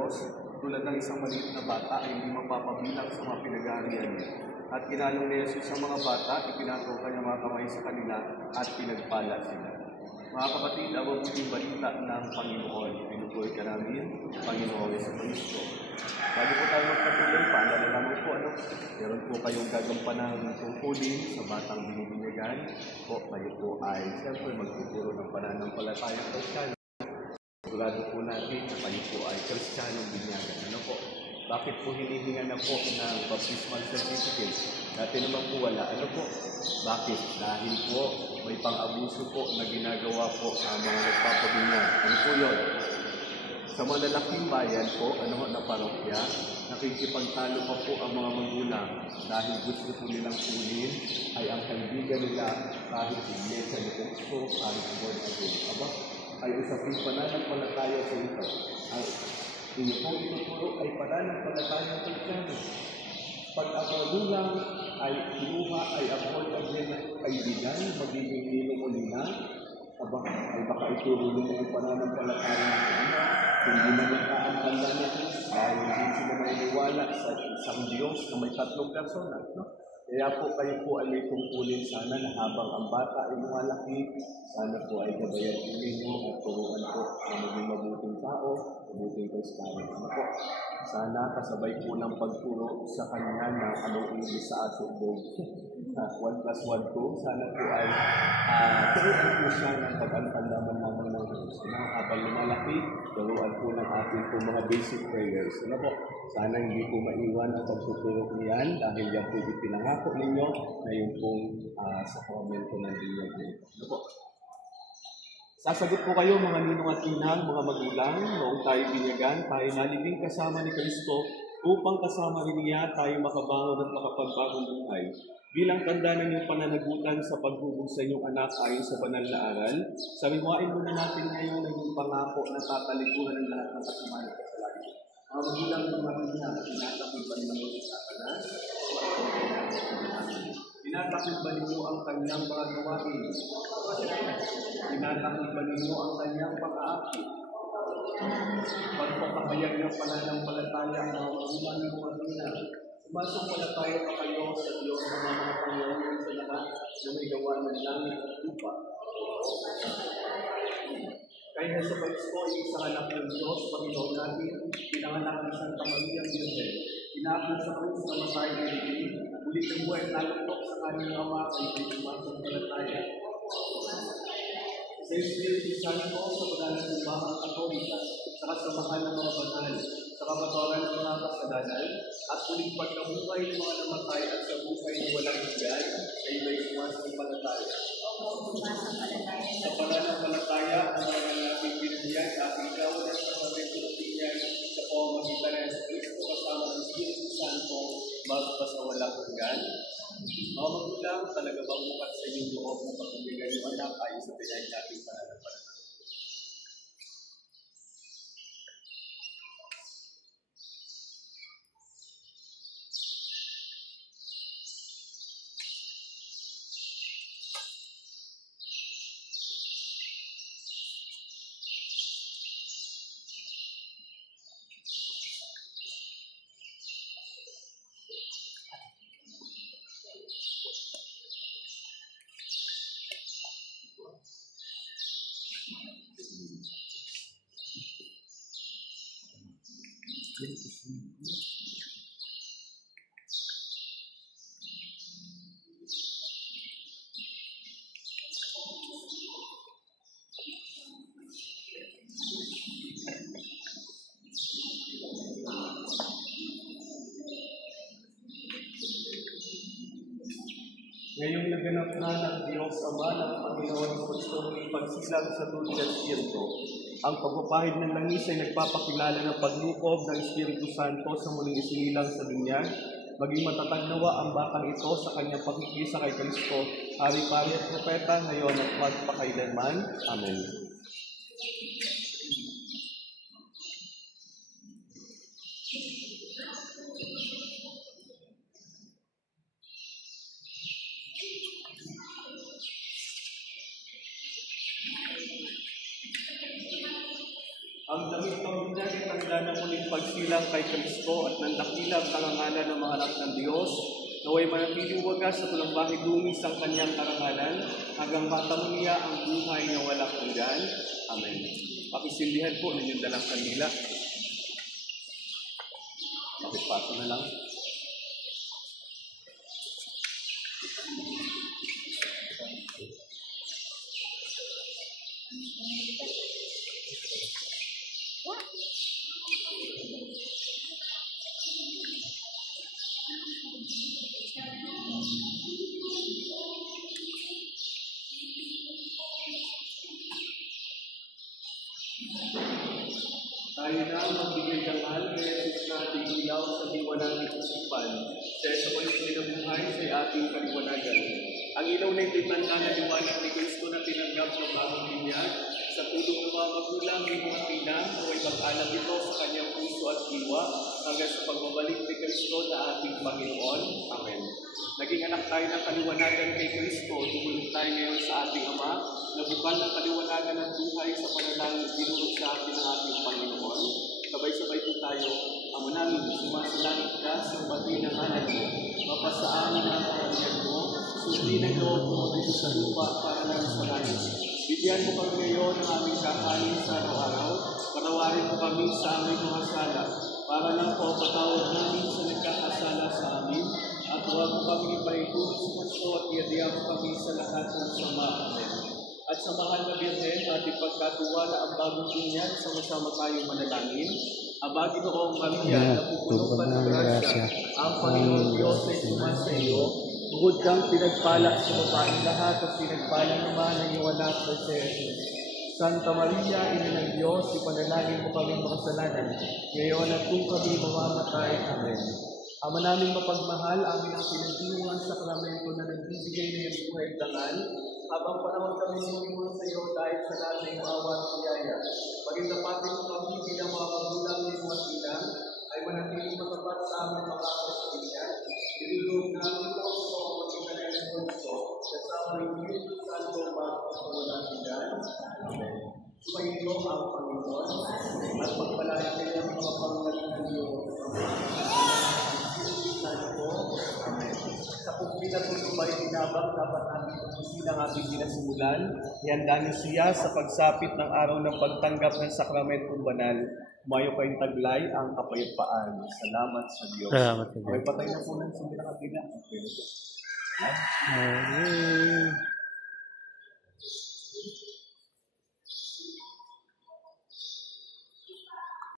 Diyos, tulad ng isang maliit na bata ay hindi mapapabilang sa mga pinag-aarian niya. At kinalong ni Jesus sa mga bata, ipinatukan niya mga kamay sa kanila at pinagpala sila. Mga kapatid, ang mabuting balita ng Panginoon, pinupuri ka namin, Panginoon sa Kristo. Bago po tayo magpatuloy, paalala naman po, meron po kayong gagampanang tungkulin sa batang binibinyagan. Kayo po ay siyempre magtuturo ng pananampalatayang Kristiyano. Sigurado po natin na kayo po ay Kristiyanong binyagan. Bakit po hinihingan na po ng baptismal certificate? Dati naman po wala. Bakit? Dahil po may pang-abuso po na ginagawa po ang mga nagpapabinyag. Ano po yun? Sa malalaking bayan po, na parokya, nakikipagtalo pa po ang mga magulang dahil gusto po nilang kunin ay ang kaibigan nila kahit iglesia ni Kristo, kahit born again. Ay usapin pananampalataya sa ito. Inyo po ituturo ay pananampalataya sa Kristiyano. Pag ang magulang ay kinuha ay ang born again na kaibigan, magiging ninong uli na, ay baka ituro nila ang pananampalataya ng Kristiyano. Hindi na magkaantanda natin dahil hindi sila maniniwala sa isang Diyos na may tatlong persona. Kaya po kayo po ay may tungkulin sana na habang ang bata ay lumalaki, sana po ay gabayan ninyo at turuan po na maging mabuting tao, mabuting Kristiyano. Sana kasabay po ng pagturo sa kanya ng anong English sa asubog. 1+1 po, sana po ay turuan po siya ng pag-antandaman naman ng Diyos. Habang lumalaki, turuan po ng ating po mga basic prayers. Sana hindi po maiwan ang pagtuturo niyan dahil yan po ipinangako ninyo na yung pong sakramento ng binyag nito. Sasagot po kayo mga ninong at inang, mga magulang, noong tayo binyagan, tayo nalibing kasama ni Kristo upang kasama rin niya tayo makabangon at makapagbagong buhay. Bilang tanda ng iyong pananagutan sa paghubog sa inyong anak ayon sa banal na aral, sariwain muna natin ngayon ang iyong pangako na tatalikuran ng lahat ng kasamahan at kasalanan. Ang magulang ng mga niya, tinatakot ba ninyo sa Satanas? Tinatakot ba ninyo ang kanyang mga gawain? Tinatakot ba ninyo ang kanyang pag-aakit? Pagpapahayag ng pananampalataya ang mga magulang ng mga niya, sumasampalataya pa kayo sa Diyos na mga Panginoon sa lahat na may gawa ng langit at lupa. Kaya sa Kristo ay isang anak ng Diyos, Panginoon natin, pinanganak ng Santa Maria Virgen, pinakil sa krus na masaya ng Diyos, ulit ang buhay at nalutok sa kanyang ama ay sumasampalataya. Sa Espiritu Santo, sa pagdalang ng Simbahan Katolika, sa kasamahan ng mga banal, sa kapatawaran ng mga kasalanan, at uling pagkabuhay ng mga namatay at sa buhay na walang hanggan, ay may sumasampalataya. Sa pananampalataya, ang mga nating binigyan at ikaw na sa pagkabuhay sa pamamagitan ng Kristo kasama ng Espiritu Santo, magpasawalang hanggan. Mga magulang, talaga bang bukas sa inyong loob na pagkabigay yung anak ay sa pinay nating pananampalataya? Ngayong naganap na ng Diyos Ama ng Panginoon Kristo ng pagsilang sa tubig at Espiritu, ang pagpapahid ng langis ay nagpapakilala ng paglukob ng Espiritu Santo sa muling isinilang sa binyag, maging matatag nawa ang batang ito sa kanyang pagkikisa kay Kristo, hari-hari at propeta ngayon at magpakailanman. Amen. Ang damit pamilya ay tanda ng muling pagsilang kay Kristo at ng dakilang karangalan ng mga anak ng Diyos, naway manatiling wagas sa tulang bahid dungis ang kanyang karangalan hanggang matamo niya ang buhay na walang hanggan. Amen. Pakisindihan po ninyong dalang kandila. Pakipato na lang. Tayo na magbigay dangal kay Jesus na ating ilaw sa diwa ng isipan. Siya sa mga pinabuhay sa ating kaliwanagan. Ang ilaw na ito'y tanda na liwanag ni Kristo na tinanggap ng bagong binyag. Sa tulong ng mga magulang, may mga pinang, naway mag-alam ito sa kanyang puso at diwa hanggang sa pagbabalik ni Kristo na ating Panginoon. Amen. Naging anak tayo ng kaliwanagan kay Kristo. Tumulong tayo ngayon sa ating Ama na bukal ng kaliwanagan ng buhay sa panalangin dinulog sa atin ng ating Panginoon. Sabay-sabay po tayo. Ama namin, sumasalangit ka sa bati ng anak mo. Mapasa amin ang karamihan mo. Sundin ang loob mo dito sa lupa para lang sa langit. Bigyan mo kami ngayon ng aming kakain sa araw-araw. Patawarin mo kami sa aming mga sala. Para lang po patawad namin sa nagkakasala sa amin. At huwag mo kami ipaikulo sa gusto at iadiya mo kami sa lahat ng sama. Amen. At sa mahal na Birhen, ating pagkatuwala ang bagong binyag, sama-sama tayong manalangin. Aba, Ginoong Maria, napupulong pa ng grasya, ang Panginoon Diyos ay sumasa iyo. Bukod kang pinagpala sa babaeng lahat at pinagpala naman ang iyong anak na si Jesus. Santa Maria, Ina ng Diyos, ipanalangin mo kaming makasalanan, ngayon at kung kami mamamatay. Amen. Ama namin mapagmahal, amin ang pinagdiwang sakramento na nagbibigay na iyong buhay at dangal. Habang panahon kami sumusunod sa iyo dahil sa lahat ng awa at biyaya. Maging tapatin mo kami bilang mga magulang ni mga pinang, ay manatiling matapat sa aming mga kapatid. Ilulog namin ito sa mga magkakaroon ng Kristo, kasama rin yung Santo Magpapawala Sinan. Amen. Sumayin ang Panginoon, at pagpalain kayo ang mga pangalan ng Diyos. Amen. Sa pagbilang ng lumay tinabang, dapat namin pagpusin ang ating pinasimulan. Ihanda niyo siya sa pagsapit ng araw ng pagtanggap ng sakramentong banal. Mayo kayong taglay ang kapayapaan. Salamat sa Diyos. Salamat sa Diyos. May patay na po ng sumila kapila. Okay. Amen.